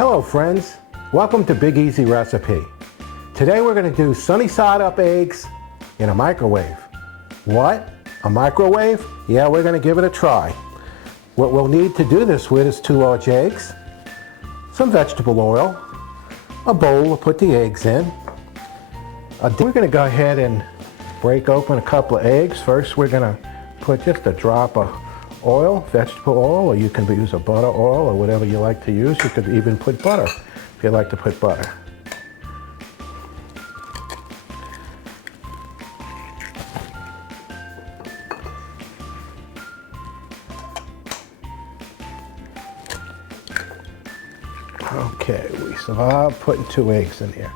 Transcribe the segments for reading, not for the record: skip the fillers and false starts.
Hello friends, welcome to Big Easy Recipe. Today we're going to do sunny side up eggs in a microwave. What? A microwave? Yeah, we're going to give it a try. What we'll need to do this with is 2 large eggs, some vegetable oil, a bowl to put the eggs in. We're going to go ahead and break open a couple of eggs. First we're going to put just a drop of oil, vegetable oil, or you can use a butter oil or whatever you like to use. You could even put butter if you like to put butter. Okay, we survived putting 2 eggs in here.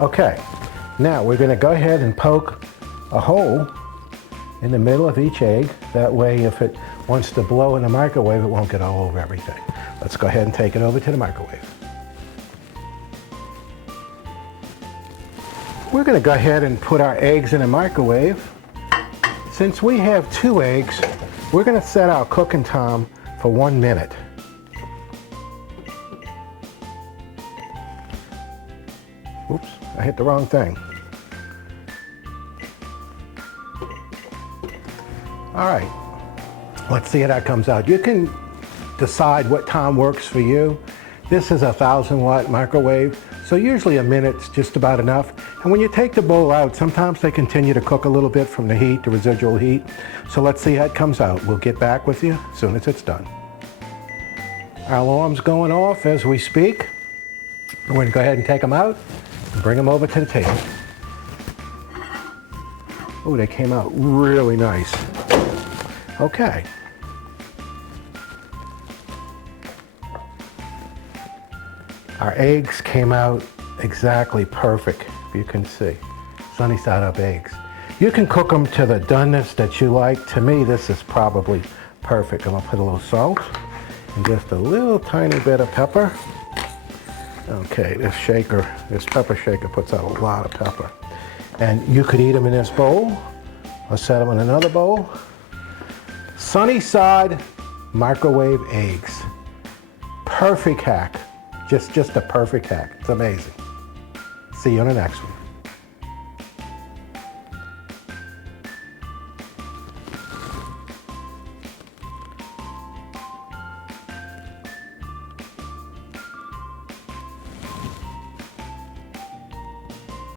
Okay, now we're going to go ahead and poke a hole in the middle of each egg. That way if it wants to blow in the microwave, it won't get all over everything. Let's go ahead and take it over to the microwave. We're going to go ahead and put our eggs in the microwave. Since we have 2 eggs, we're going to set our cooking time for 1 minute. Oops, I hit the wrong thing. All right, let's see how that comes out. You can decide what time works for you. This is a 1,000-watt microwave, so usually a minute's just about enough. And when you take the bowl out, sometimes they continue to cook a little bit from the heat, the residual heat. So let's see how it comes out. We'll get back with you as soon as it's done. Our alarm's going off as we speak. We're going to go ahead and take them out and bring them over to the table. Oh, they came out really nice. Okay. Our eggs came out exactly perfect, you can see. Sunny side up eggs. You can cook them to the doneness that you like. To me, this is probably perfect. I'm gonna put a little salt and just a little tiny bit of pepper. Okay, this pepper shaker puts out a lot of pepper. And you could eat them in this bowl or set them in another bowl. Sunny side microwave eggs. Perfect hack. Just a perfect hack. It's amazing. See you on the next one.